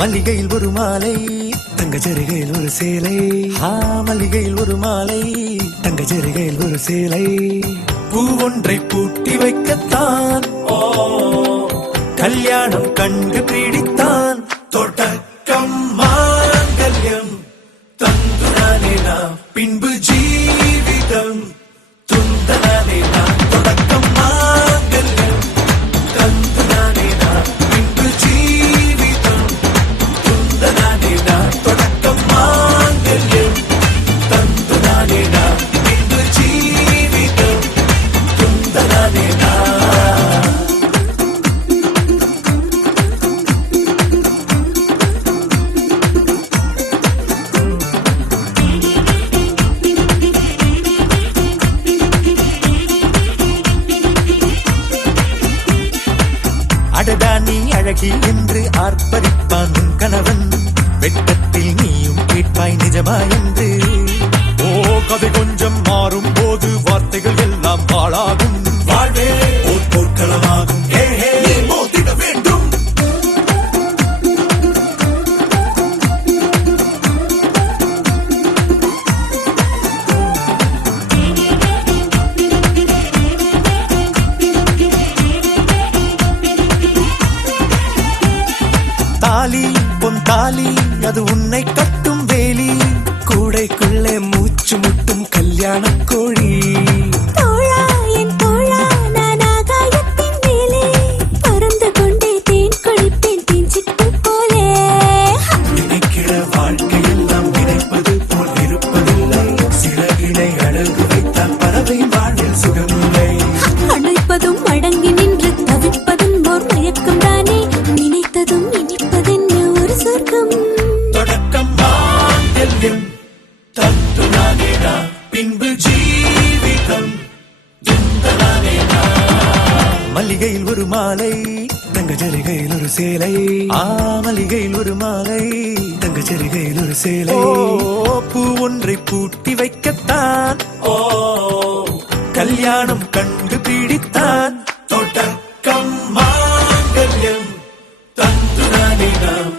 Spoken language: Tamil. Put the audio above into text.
மல்லிகையில் ஒரு மாலை தங்கச்சரிகையில் ஒரு சேலை. மல்லிகையில் ஒரு மாலை தங்கச்சரிகையில் ஒரு சேலை. பூ ஒன்றை பூட்டி வைக்கத்தான் கல்யாணம் கண்டு பிடித்தான். தொடக்கம் மாங்கல்யம் தந்துனானே நாம் பின்பு ஜீவிதம் துந்தனானே நாம். தொடக்கம் மாங்கல்யம் தந்துனானே நாம் பின்பு ஜீவிதம் துந்தனானே நாம். தொடக்கம் மாங்கல்யம் தந்துனானே நாம் பின்பு ஜீவிதம் துந்தனானே நாம். அடடா நீ அழகி என்று ஆர்ப்பரிப்பான் உன் கணவன். வெட்டத்தில் நீயும் கேட்பாய் நிஜமா என்று. கதை கொஞ்சம் மாறும் போது வார்த்தைகள் எல்லாம் பாழாகும். வாழ்வே ஓர் போர்க்களமாகும். நீ மோதிட வேண்டும். தாலி பொன் தாலி அது உன்னை கட்டும் வேலி. கூடைக்குள்ளே மூச்சு முட்டும் கல்யாண கோழி. தோழா என் தோழா நான் ஆகாயத்தின் மேலே பறந்து கொண்டே தேன் குடிப்பேன் தேஞ்சிட்டு போலே. நினைக்கிற வாழ்க்கையெல்லாம் நினைப்பது போல் இருப்பதில்லை. சிறகினை அழகு வைத்தால் பறவை வாழ்வில் சுகமில்லை. அணைப்பதும் அடங்கி நின்று தவிப்பதும் ஓர் மயக்கம் தானே. நினைத்ததும் இனிப்பதென்ன ஒரு சொர்க்கம். தொடக்கம் மாங்கல்யம் தந்துனானே நாம் பின்பு ஜீவிதம் துந்தனானே நாம். மல்லிகையில் ஒரு மாலை தங்கச்சரிகையில் ஒரு சேலை. மல்லிகையில் ஒரு மாலை தங்கச்சரிகையில் ஒரு சேலை. பூ ஒன்றை பூட்டி வைக்கத்தான் கல்யாணம் கண்டு பிடித்தான். தொடக்கம் மாங்கல்யம் தந்துனானே நாம்